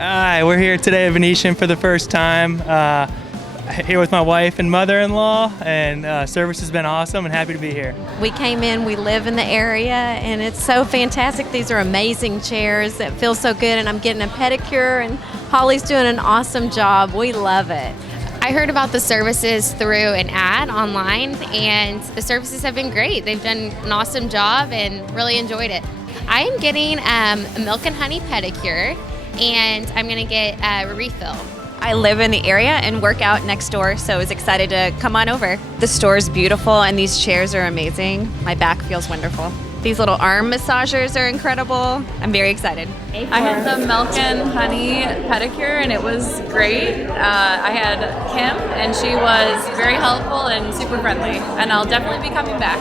Hi, we're here today at Venetian for the first time. Here with my wife and mother-in-law, and service has been awesome and happy to be here. We came in, we live in the area, and it's so fantastic. These are amazing chairs that feel so good, and I'm getting a pedicure, and Holly's doing an awesome job. We love it. I heard about the services through an ad online, and the services have been great. They've done an awesome job and really enjoyed it. I am getting a milk and honey pedicure, and I'm going to get a refill. I live in the area and work out next door, so I was excited to come on over. The store is beautiful and these chairs are amazing. My back feels wonderful. These little arm massagers are incredible. I'm very excited. I had the milk and honey pedicure and it was great. I had Kim and she was very helpful and super friendly, and I'll definitely be coming back.